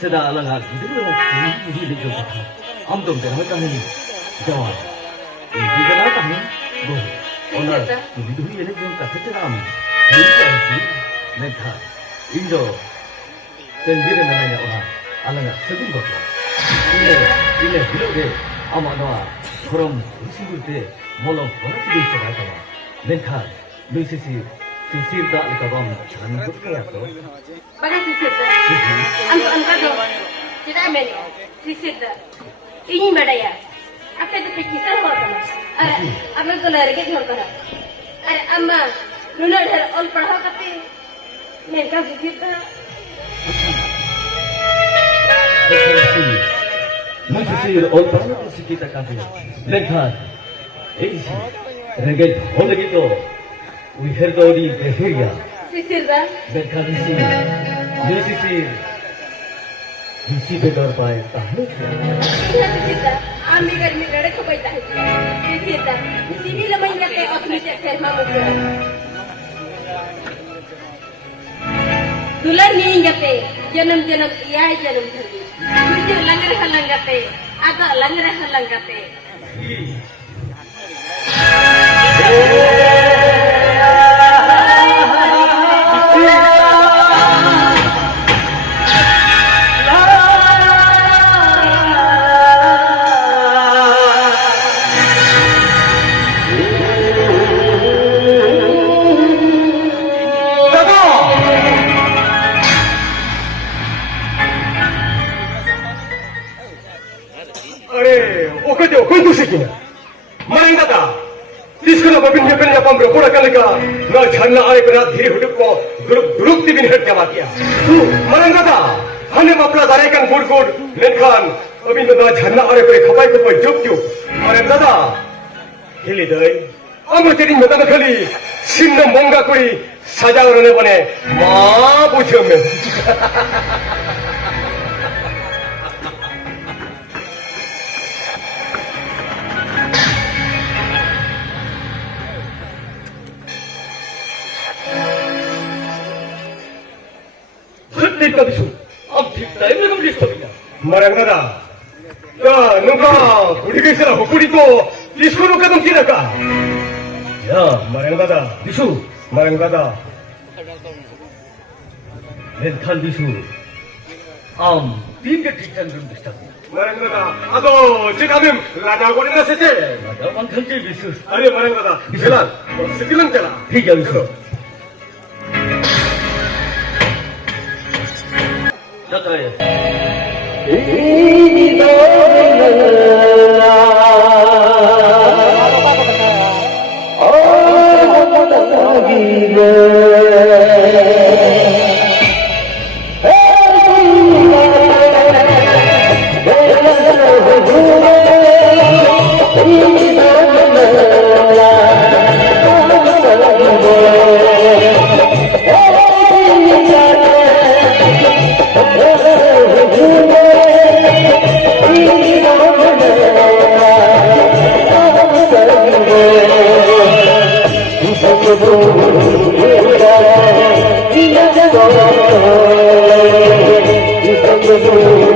Seda alangan itu ini juga. Am dong kan macam ini. Jawab. Ini kan apa ni? Go. Onar. Itu ini pun tak kecam. Ini kan sih. Nekha. Indo. Tenggiri mana orang. Alangan sedih betul. Ini bilo deh. Amanoa. Korom. Usigur deh. Molong. Orang sedih sebab apa? Nekha. Luisisi. Sisir dah lepas bom. Jangan berkaya tu. Bagai sisir dah. Angkat dong. Tidak ambil. Sisir dah. Ini beda ya. Apa itu kisah orang? Apa itu lari ke orang? Amma, nuna dah all pernah kata. Mereka sisir dah. Sisir all pernah tu kita kata. Mereka. Sih. Reget. Oleh itu. Wihar dodi behavior. Sisir dah. Mereka sisir. Ini sisir. Sisir bedor baik tahu. Ini sisir dah. Ami kerja lelaki kau baik tahu. Sisir dah. Sini lama ingat ke otomatik kerja mahu. Dulan ni ingat ke janam iya janam terus. Sisir langgar halangat ke. Ada langgar halangat ke. ना झरना आए बिना धीरे हुडुक को दुरुक तिबिन हट जमा किया मरन दादा हने मपला दारे kan गुड गुड लेनखान अबिन ना झरना आए पे खपाई को पे जुक जुक मरन दादा हिली दई अमर तेरी मदन खली सिन्न मंगा कोई सजा करने बने मां पूछो में Marangada, ya nungka budi kisah budi ko disko nungka tum kira ka? Ya marangada, disu marangada. Lenkan disu, tiga tiga belum disak. Marangada, ado cik amim lada ko na sete. Lada mangkal cik disu. Are marangada, jalan, setilang jalan. Tiga disu. Jatuh ya. Ini Thank you.